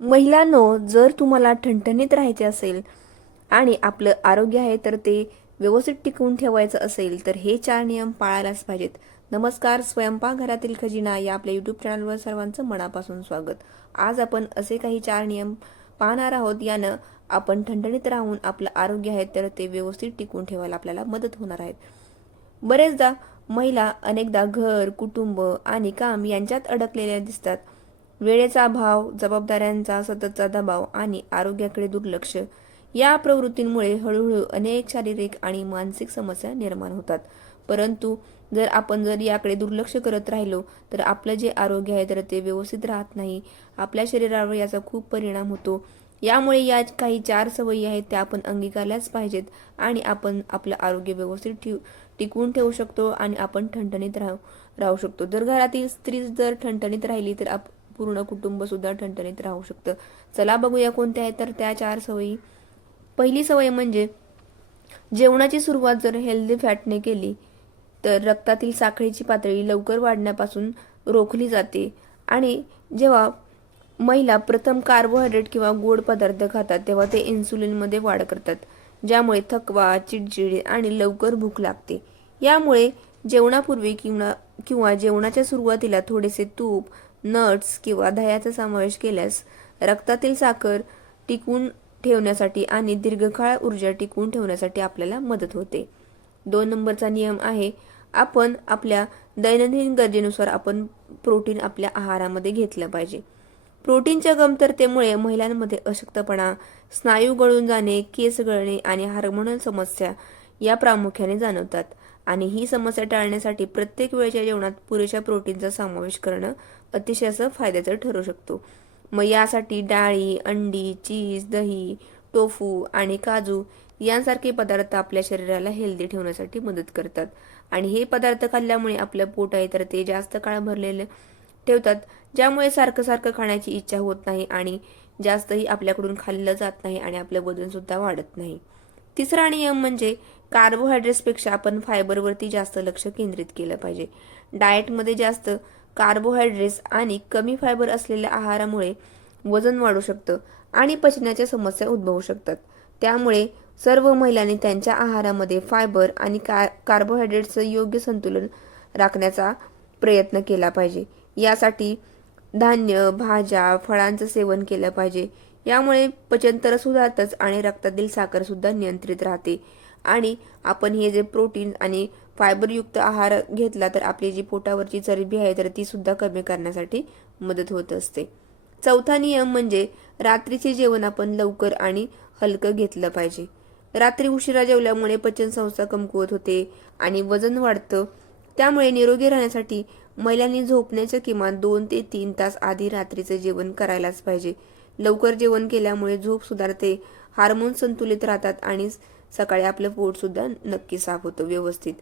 महिलांनो, जर तुम्हाला ठणठणीत राहायचे असेल आणि आपलं आरोग्य आहे तर ते व्यवस्थित टिकवून ठेवायचं असेल तर हे 4 नियम पाळायलाच पाहिजेत. नमस्कार, स्वयंपाकघरातील खजिना या आपल्या यूट्यूब चॅनलवर सर्वांचं मनापासून स्वागत. आज आपण असे काही 4 नियम पाहणार आहोत. यानं आपण ठणठणीत राहून आपलं आरोग्य आहे तर ते व्यवस्थित टिकवून ठेवायला आपल्याला मदत होणार आहे. बरेचदा महिला अनेकदा घर, कुटुंब आणि काम यांच्यात अडकलेल्या दिसतात. वेळेचा अभाव, जबाबदाऱ्यांचा सततचा दबाव आणि आरोग्याकडे दुर्लक्ष या प्रवृत्तींमुळे हळूहळू अनेक शारीरिक आणि मानसिक समस्या निर्माण होतात. परंतु जर आपण याकडे दुर्लक्ष करत राहिलो तर आपलं जे आरोग्य आहे तर ते व्यवस्थित राहत नाही. आपल्या शरीरावर याचा खूप परिणाम होतो. यामुळे या काही 4 सवयी आहेत त्या आपण अंगीकारल्याच पाहिजेत आणि आपण आपलं आरोग्य व्यवस्थित टिकवून ठेवू शकतो आणि आपण ठणठणीत राहू शकतो. जर घरातील स्त्री जर ठणठणीत राहिली तर पूर्ण कुटुंब सुद्धा ठणठणीत राहू शकतं. चला बघूया कोणत्या आहेत तर त्या 4 सवयी. पहिली सवय म्हणजे जेवणाची सुरुवात जर हेल्दी फॅटने केली तर रक्तातील साखरेची पातळी लवकर वाढण्यापासून रोखली जाते. आणि जेव्हा महिला प्रथम कार्बोहायड्रेट किंवा गोड पदार्थ खातात तेव्हा ते इन्सुलिनमध्ये वाढ करतात, ज्यामुळे थकवा, चिडचिड आणि लवकर भूक लागते. यामुळे जेवणापूर्वी किंवा जेवणाच्या सुरुवातीला थोडेसे तूप, नट्स किंवा दह्याचा समावेश केल्यास रक्तातील साखर टिकवून ठेवण्यासाठी आणि दीर्घकाळ ऊर्जा टिकवून ठेवण्यासाठी आपल्याला मदत होते. 2 नंबरचा नियम आहे, आपण आपल्या दैनंदिन गरजेनुसार आपण प्रोटीन आपल्या आहारामध्ये घेतलं पाहिजे. प्रोटीनच्या कमतरतेमुळे महिलांमध्ये अशक्तपणा, स्नायू गळून जाणे, केस गळणे आणि हार्मोनल समस्या या प्रामुख्याने जाणवतात. आणि ही समस्या टाळण्यासाठी प्रत्येक वेळेच्या जेवणात पुरेशा प्रोटीनचा समावेश करणं अतिशय असं फायद्याचं ठरू शकतो. मग यासाठी डाळी, अंडी, चीज, दही, टोफू आणि काजू यांसारखे पदार्थ आपल्या शरीराला हेल्दी ठेवण्यासाठी मदत करतात. आणि हे पदार्थ खाल्ल्यामुळे आपलं पोट आहे तर ते जास्त काळ भरलेलं ठेवतात, ज्यामुळे सारखं सारखं खाण्याची इच्छा होत नाही आणि जास्तही आपल्याकडून खाल्लं जात नाही आणि आपलं वजन सुद्धा वाढत नाही. तिसरा नियम म्हणजे कार्बोहायड्रेट्सपेक्षा आपण फायबरवरती जास्त लक्ष केंद्रित केलं पाहिजे. डाएटमध्ये जास्त कार्बोहायड्रेट्स आणि कमी फायबर असलेल्या आहारामुळे वजन वाढू शकतं आणि पचनाच्या समस्या उद्भवू शकतात. त्यामुळे सर्व महिलांनी त्यांच्या आहारामध्ये फायबर आणि कार्बोहायड्रेट्सचं योग्य संतुलन राखण्याचा प्रयत्न केला पाहिजे. यासाठी धान्य, भाज्या, फळांचं सेवन केलं पाहिजे. यामुळे पचन तर सुधारतंच आणि रक्तातील साखर सुद्धा नियंत्रित राहते. आणि आपण हे जे प्रोटीन आणि फायबरयुक्त आहार घेतला तर आपली जी पोटावरची चरबी आहे तर ती सुद्धा कमी करण्यासाठी मदत होत असते. चौथा नियम म्हणजे रात्रीचे जेवण आपण लवकर आणि हलकं घेतलं पाहिजे. रात्री उशिरा जेवल्यामुळे पचनसंस्था कमकुवत होते आणि वजन वाढतं. त्यामुळे निरोगी राहण्यासाठी महिलांनी झोपण्याच्या किमान 2 ते 3 तास आधी रात्रीचं जेवण करायलाच पाहिजे. लवकर जेवण केल्यामुळे झोप सुधारते, हार्मोन संतुलित राहतात आणि सकाळी आपलं पोट सुद्धा नक्की साफ होतं व्यवस्थित.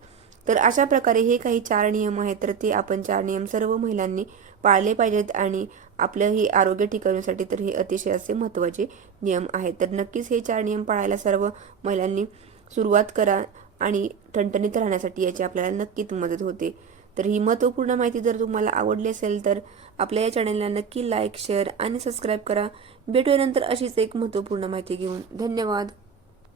तर अशा प्रकारे हे काही 4 नियम आहेत तर ते आपण 4 नियम सर्व महिलांनी पाळले पाहिजेत आणि आपलं हे आरोग्य टिकवण्यासाठी तर हे अतिशय असे महत्त्वाचे नियम आहेत. तर नक्कीच हे 4 नियम पाळायला सर्व महिलांनी सुरुवात करा आणि ठणठणीत राहण्यासाठी याची आपल्याला नक्कीच मदत होते. तर ही महत्त्वपूर्ण माहिती जर तुम्हाला आवडली असेल तर आपल्या या चॅनलला नक्की लाईक, शेअर आणि सबस्क्राईब करा. भेटूया नंतर अशीच एक महत्त्वपूर्ण माहिती घेऊन. धन्यवाद.